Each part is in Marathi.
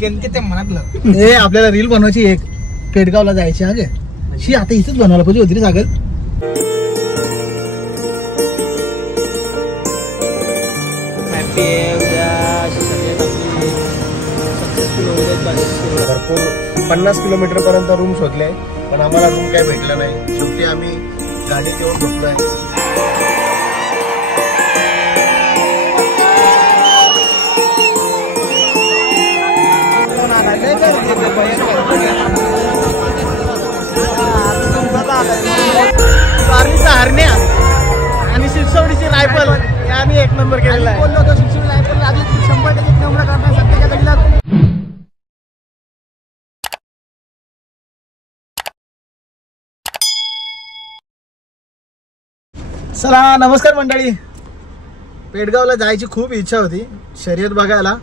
ते मनातलं हे आपल्याला रील बनवायची एक पेडगावला जायची हा गे शी आता इथेच बनवायला पाहिजे होती रे सागर. भरपूर 50 किलोमीटर पर्यंत रूम शोधले पण आम्हाला रूम काय भेटला नाही. शेवटी आम्ही गाडीत येऊन झोपलोय. हरण्या आणि शिरसवडीची रायफल आम्ही एक नंबर केलेला आहे. बोललो होतो शिरसवडी रायफल आधी 100% एक नंबर करणार सध्याच्या घडीला. चला नमस्कार मंडळी. पेडगावला जायची खूप इच्छा होती शर्यत बघायला,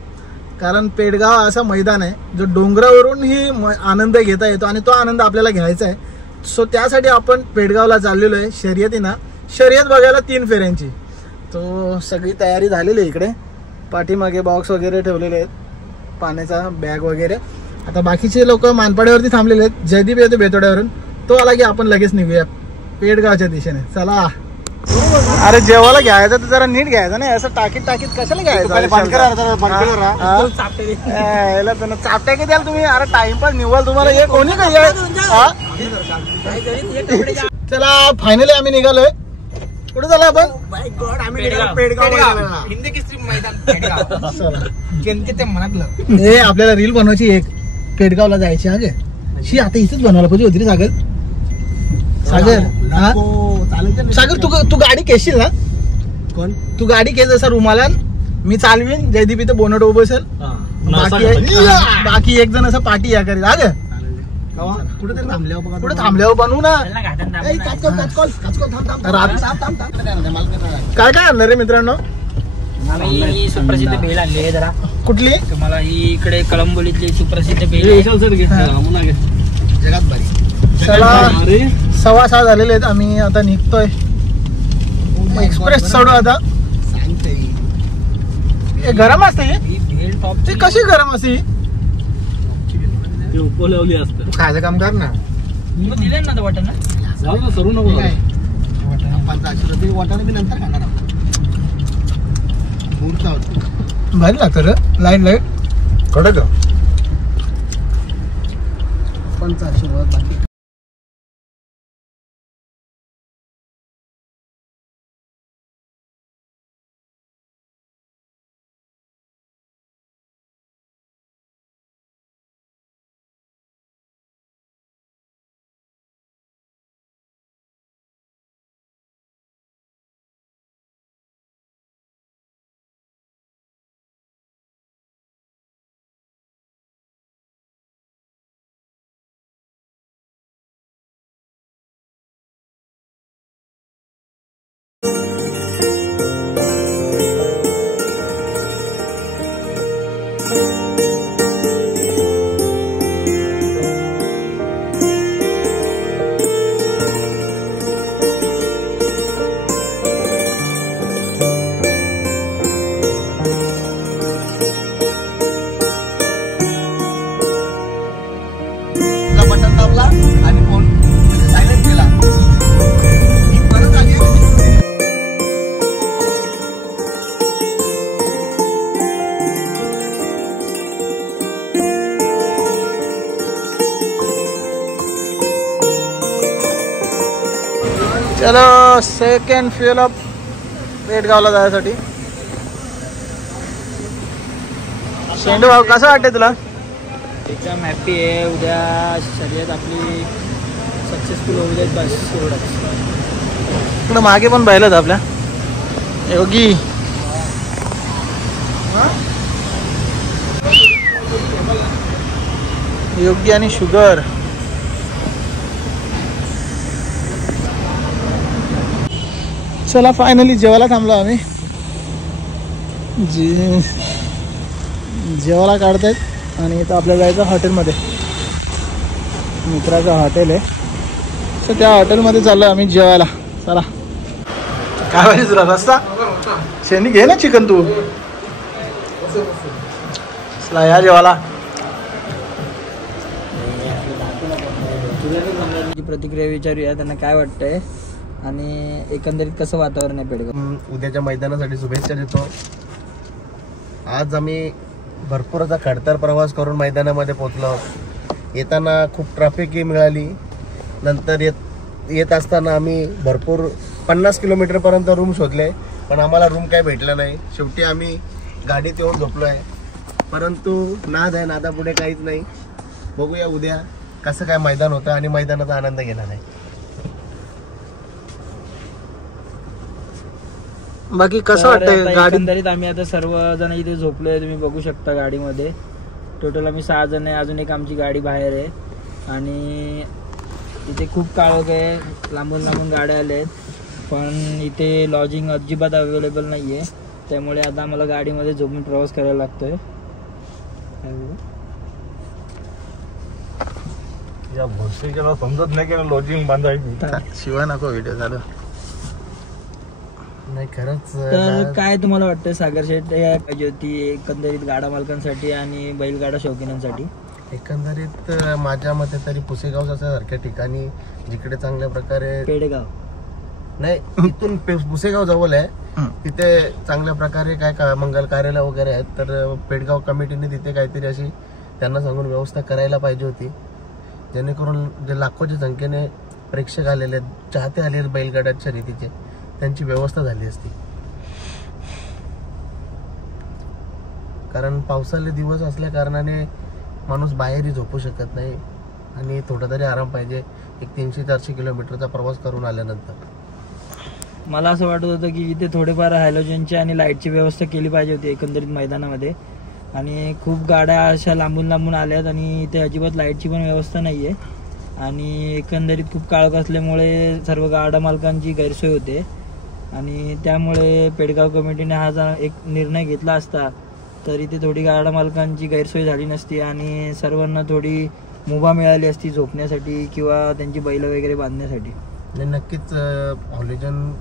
कारण पेडगाव असा मैदान आहे जो डोंगरावरून ही आनंद घेता येतो आणि तो आनंद आपल्याला घ्यायचा आहे. सो त्यासाठी आपण पेडगावला चाललेलो आहे शर्यतीना, शर्यत बघायला 3 फेऱ्यांची. तो सगळी तयारी झालेली आहे. इकडे पाठीमागे बॉक्स वगैरे ठेवलेले आहेत, पाण्याचा बॅग वगैरे. आता बाकीचे लोक मानपाड्यावरती थांबलेले आहेत. जयदीप येतो बेतोड्यावरून, तो आला की आपण लगेच निघूया पेडगावच्या दिशेने. चला. अरे जेवायला घ्यायचं तर जरा नीट घ्यायचं नाही, असं टाकीत कशाला घ्यायचं. चापट्या किती द्याल तुम्ही. अरे टाइमपास निवाल तुम्हाला हे कोणी काही. चला फायनली आम्ही निघालोय. कुठे झालं आपण. हिंदी केसरी मैदान ते मनातलं हे आपल्याला रील बनवायची एक पेडगावला जायची हा गे शी आता इथेच बनवायला पाहिजे होती रे सागर. सागर सागर तू गाडी केशील ना. कोण तू गाडी केस असा रुमाला मी चालवीन. जयदीप इथे बोनट उभं असेल, बाकी एक जण असं पाठी या करेल. हा ग कुठे थांबल्यावर बनवू ना. काय काय आणलं रे मित्रांनो. आम्ही सुप्रसिद्ध भेळ आणली आहे जरा. कुठली तुम्हाला ही इकडे कळंबोलीतली सुप्रसिद्ध भेळ जगात भारी. चला 6:15 झालेले आहेत. आम्ही आता निघतोय. एक्सप्रेस चढू आता. गरम असते ते. कशी गरम असते खायचं काम कर ना. दिले ना वाटण ना सरू नको वाटाणे बी नंतर खाणार. भारी लागतं रे. लाईट कडक 500 बाकी. चलो सेकंड फ्युअल अप पेडगावला जायसाठी. शेंडू भाऊ कसं वाटतंय तुला. एकदम हॅप्पी आहे. उद्या शर्यत आपली सक्सेसफुल होऊ देत बस एवढंच. इकडं मागे पण पाहिलं आपल्या योगी. योगी आणि शुगर. चला फायनली जेवायला थांबलो आम्ही. जेवायला काढतायत आणि इथं आपल्याला जायचं हॉटेलमध्ये. मित्राचं हॉटेल आहे. सो त्या हॉटेलमध्ये चाललो आम्ही जेवायला. चला. काय पाहिजे तुला. रस्ता शेणी घे ना चिकन तू. चला या जेवायला. जी प्रतिक्रिया विचारूया त्यांना काय वाटतंय आणि एकंदरीत कसं वातावरण आहे पेडगाव. उद्याच्या मैदानासाठी शुभेच्छा देतो. आज आम्ही भरपूर असा खडतर प्रवास करून मैदानामध्ये पोहोचलो. येताना खूप ट्रॅफिकही मिळाली. नंतर येत असताना आम्ही भरपूर 50 किलोमीटरपर्यंत रूम शोधले, पण आम्हाला रूम काय भेटला नाही. शेवटी आम्ही गाडीत येऊन झोपलो आहे. परंतु नाद आहे, नादापुढे काहीच नाही. बघूया उद्या कसं काय मैदान होतं आणि मैदानाचा आनंद घेणार आहे. बाकी कसं तर वाटतंय आता गाडी? एकंदरीत आम्ही आता सर्वजण इथे झोपलोय, तुम्ही बघू शकता गाडीमध्ये. टोटल आम्ही 6 जण आहे, अजून एक आमची गाडी बाहेर आहे आणि इथे खूप काळोख आहे, लांबून लांबून गाड्या आल्या आहेत, पण इथे लॉजिंग अजिबात अवेलेबल नाही आहे. त्यामुळे आता आम्हाला गाडीमध्ये झोपून प्रवास करायला लागतोय. या भोसरीच्याला समजत नाही की लॉजिंग बांधायची. शिवाय नको व्हिडिओ झालं. नाही खरंच तर काय तुम्हाला वाटतं सागर शेठ पाहिजे होती एकंदरीत गाडा मालकांसाठी आणि बैलगाडा शौकीनांसाठी? एकंदरीत माझ्या मते तरी पुसेगाव सारख्या ठिकाणी जिकडे चांगल्या प्रकारे पेडगाव नाही, इथून पुसेगाव जवळ आहे, तिथे चांगल्या प्रकारे काय मंगल कार्यालय वगैरे आहेत. तर पेडगाव कमिटीने तिथे काहीतरी अशी त्यांना सांगून व्यवस्था करायला पाहिजे होती, जेणेकरून जे लाखोच्या संख्येने प्रेक्षक आलेले आहेत, चाहते आले आहेत बैलगाड्या शर्यतीचे, त्यांची व्यवस्था झाली असती. कारण पावसाळे दिवस असल्या कारणाने माणूस बाहेरही झोपू शकत नाही आणि थोडा तरी आराम पाहिजे. एक 300-400 किलोमीटरचा प्रवास करून आल्यानंतर मला असं वाटत होतं की इथे थोडेफार हॅलोजनची आणि लाईटची व्यवस्था केली पाहिजे होती एकंदरीत मैदानामध्ये. आणि खूप गाड्या अशा लांबून लांबून आल्यात आणि इथे अजिबात लाईटची पण व्यवस्था नाही आहे आणि एकंदरीत खूप काळोख असल्यामुळे सर्व गाडा मालकांची गैरसोय होते आणि त्यामुळे पेडगाव कमिटीने हा जर एक निर्णय घेतला असता तर इथे थोडी गाडा मालकांची गैरसोय झाली नसती आणि सर्वांना थोडी मुभा मिळाली असती झोपण्यासाठी किंवा त्यांची बैल वगैरे बांधण्यासाठी. नक्कीच हॉलिजन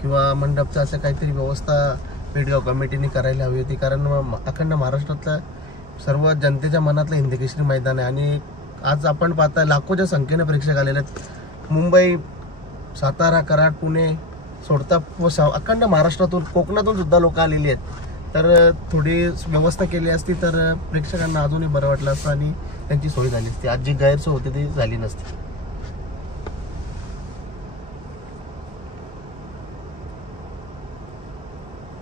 किंवा मंडपचं असं काहीतरी व्यवस्था पेडगाव कमिटीने करायला हवी होती. कारण अखंड महाराष्ट्रातल्या सर्व जनतेच्या मनातलं हिंदकेसरी मैदान आहे आणि आज आपण पाहता लाखोच्या संख्येने प्रेक्षक आलेले आहेत. मुंबई, सातारा, कराड, पुणे सोडता अखंड महाराष्ट्रातून, कोकणातून सुद्धा लोक आलेली आहेत. तर थोडी व्यवस्था केली असती तर प्रेक्षकांना अजूनही बरं वाटलं असतं आणि त्यांची सोय झाली असती. आज जी गैरसोय होती ती झाली नसती.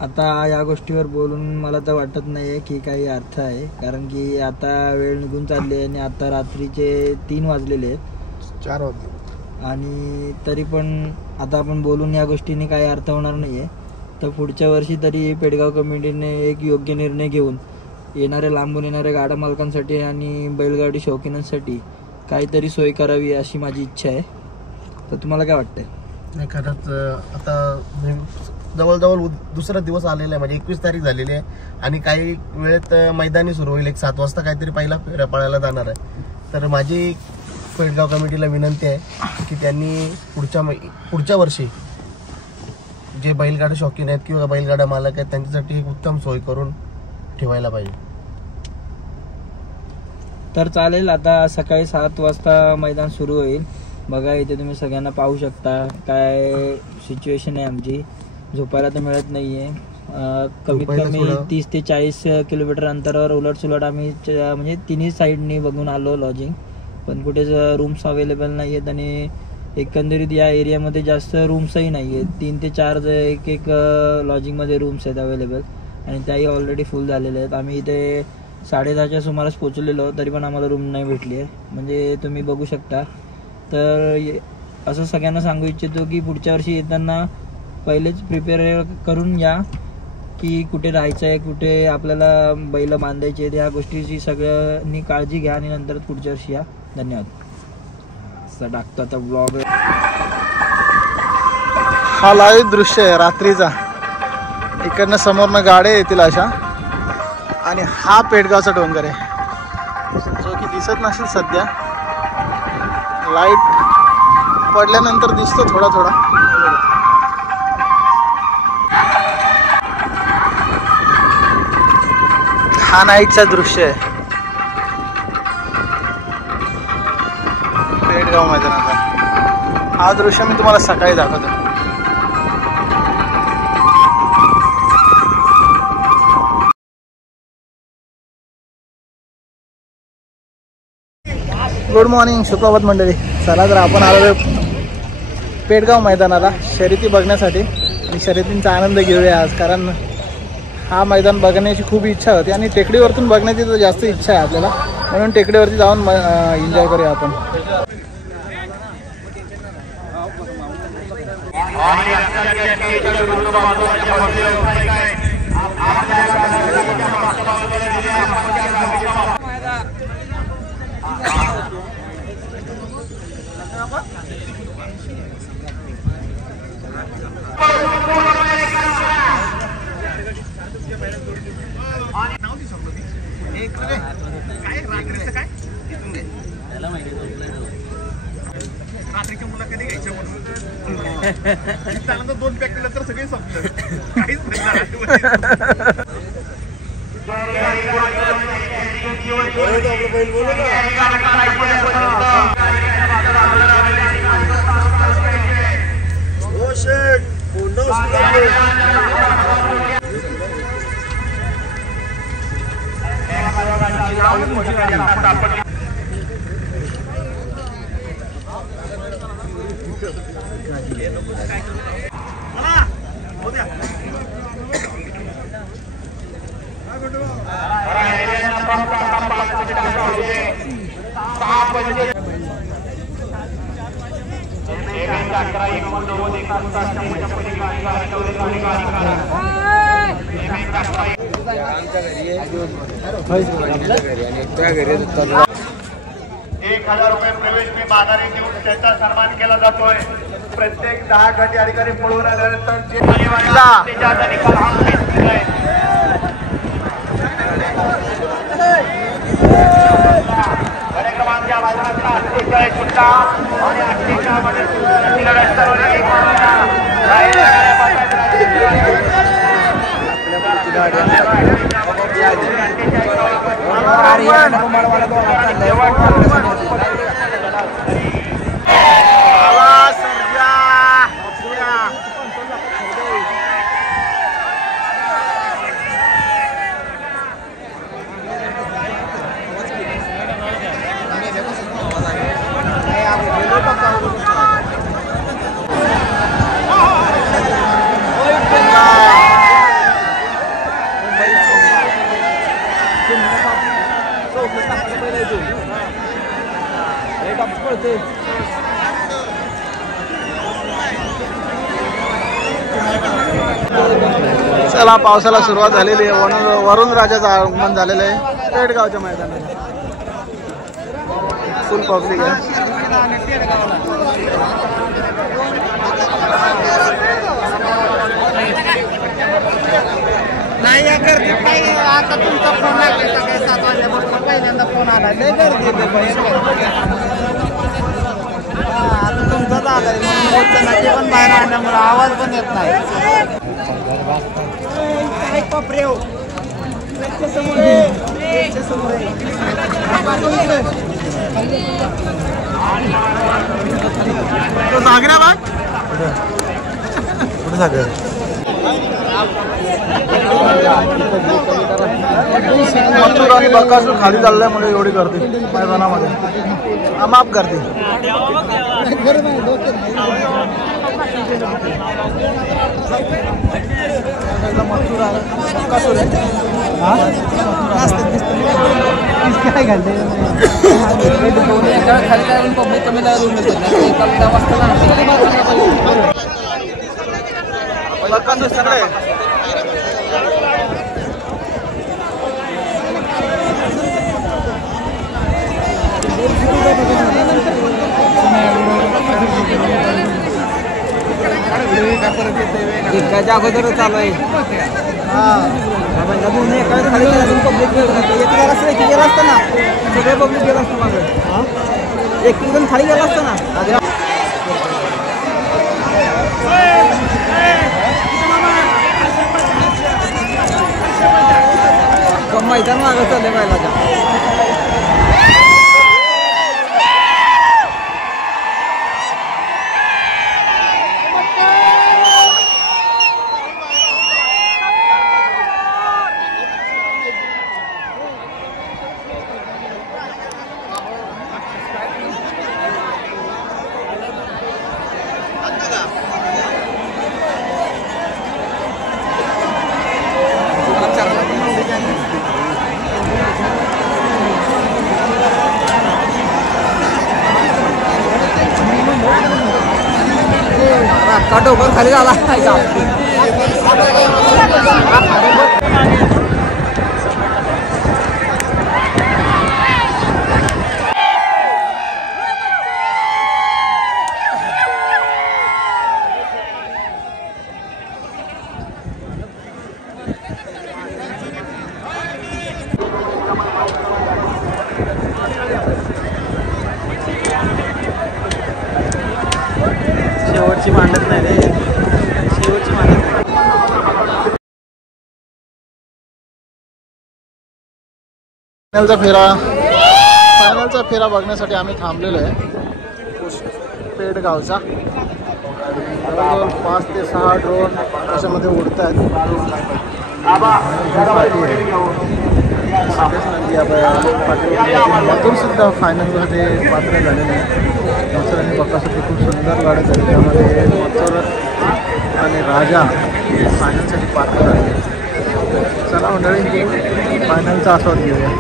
आता या गोष्टीवर बोलून मला तर वाटत नाहीये की काही अर्थ आहे, कारण की आता वेळ निघून चालली आहे आणि आता रात्रीचे 3 वाजलेले आहेत, 4 वाजले आणि तरी पण आता आपण बोलून या गोष्टीने काही अर्थ होणार नाहीये. तर पुढच्या वर्षी तरी पेडगाव कमिटीने एक योग्य निर्णय घेऊन येणाऱ्या लांबून येणाऱ्या गाडा मालकांसाठी आणि बैलगाडी शौकीनांसाठी काहीतरी सोय करावी अशी माझी इच्छा आहे. तर तुम्हाला काय वाटतंय? नाही खरंच आता जवळजवळ दुसरा दिवस आलेला आहे, म्हणजे 21 तारीख झालेली आहे आणि काही वेळेत मैदानी सुरू होईल. 7 वाजता काहीतरी पहिला फेऱ्या पळायला जाणार आहे. तर माझी पेडगाव कमिटीला विनंती आहे की त्यांनी पुढच्या वर्षी जे बैलगाडा शौकीन आहेत किंवा बैलगाडा मालक आहेत त्यांच्यासाठी एक उत्तम सोय करून ठेवायला पाहिजे. तर चालेल. आता सकाळी 7 वाजता मैदान सुरू होईल. बघा इथे तुम्ही सगळ्यांना पाहू शकता काय सिच्युएशन आहे आमची. झोपायला तर मिळत नाहीये. कमीत कमी 30 ते 40 किलोमीटर अंतरावर उलटसुलट आम्ही म्हणजे तिन्ही साईडनी बघून आलो लॉजिंग, पण कुठेच रूम्स अवेलेबल नाही आहेत आणि एकंदरीत या एरियामध्ये जास्त रूम्सही नाही आहेत. 3 ते 4 एक लॉजिंगमध्ये रूम्स आहेत अवेलेबल आणि त्याही ऑलरेडी फुल झालेले आहेत. आम्ही इथे 10:30च्या सुमारास पोचलेलो तरी पण आम्हाला रूम नाही भेटली आहे, म्हणजे तुम्ही बघू शकता. तर असं सगळ्यांना सांगू इच्छितो की पुढच्या वर्षी येताना पहिलेच प्रिपेअर करून या की कुठे राहायचं आहे, कुठे आपल्याला बैल बांधायचे आहेत, या गोष्टीची सगळ्यांनी काळजी घ्या आणि नंतर पुढच्या वर्षी या. धन्यवाद. टाकतो आता ब्लॉग. हा लाईव्ह दृश्य आहे रात्रीचा. इकडनं समोरनं गाड्या येतील अशा आणि हा पेडगावचा डोंगर आहे जो की दिसत नसेल सध्या. लाईट पडल्यानंतर दिसतो थोडा थोडा. हा नाईटचा दृश्य आहे. पेडगाव मैदानाचा. हा दृश्य मी तुम्हाला सकाळी दाखवतो. गुड मॉर्निंग, सुप्रभात मंडळी. चला तर आपण आलो पेडगाव मैदानाला शर्यती बघण्यासाठी आणि शर्यतींचा आनंद घेऊया आज. कारण हा मैदान बघण्याची खूप इच्छा होती आणि टेकडीवरतून बघण्याची तर जास्त इच्छा आहे आपल्याला, म्हणून टेकडीवरती जाऊन एन्जॉय करूया आपण. रात्रीच्या मुला कधी घ्यायच्या म्हणून त्यानंतर 2 पॅक तर सगळे संपलं. काहीच ₹1,000 प्रवेश फी माघारी देऊन त्याचा सन्मान केला जातोय. प्रत्येक 10 गट या ठिकाणी पळून आल्यानंतर कार्यक्रमांच्या मैदानातला 48 सुट्टा आणि 48 मध्ये चला, पावसाला सुरुवात झालेली आहे. वरुण राजाचं आगमन झालेलं आहे पेडगावच्या मैदानात. फुल पब्लिक आहे. नाही गर्दी नाही. आता तुमचा फोन लागला सकाळी 7 वाजल्यापासून पहिल्यांदा फोन आला. लय गर्दी येते. आता तुमचाच आलाय म्हणून ते पण बाहेर आणल्यामुळे आवाज पण येत नाही. मथुर आणि बकासूर खाली चालल्यामुळे एवढी गर्दी मैदानामध्ये. माफ गर्दी. काय घालते पब्लिक कमी एकाच्या अगोदर चालू आहे. खाली पब्लिक गेला असतं ना, सगळे पब्लिक गेला असतं माझं. एक जण खाली गेला असतं ना. मैदान मागं चाललंय बैलाच्या. डोकर खाली झाला शेवटची मांडत नाही रे, शेवटची मांडत नाही. फायनलचा फेरा बघण्यासाठी आम्ही थांबलेलो आहे पेडगावचा. जवळजवळ 5 ते 6 ड्रोन त्याच्यामध्ये उडत आहेत. मथुर सुद्धा फायनलमध्ये पात्र झालेले आहे. मथुर आणि बकासुद्धा खूप सुंदर लढत झाली, त्यामध्ये मथुर आणि राजा फायनलसाठी पात्र झाले. चला मंडळी फायनलचा आस्वाद घेऊया.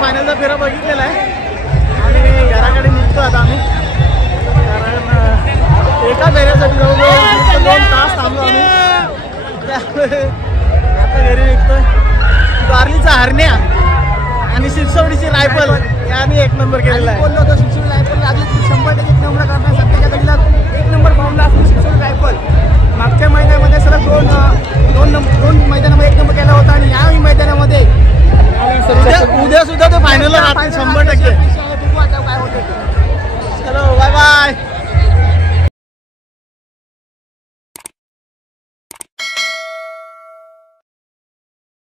फायनलचा फेरा बघितलेला आहे आणि घराकडे निघतो आता आम्ही. कारण एका फेऱ्यासाठी जवळजवळ 2 तास थांबलो आम्ही. आता घरी निघतोय. वारलीचा हरण्या आणि शिरसवडीची रायफल याने 1 नंबर केलेला आहे. बोललो होतो शिक्षण रायफल आधी 100% 1 नंबर करणार. सध्याच्या घडीला 1 नंबर फॉर्मला असली शिक्षण रायफल. मागच्या महिन्यामध्ये सलग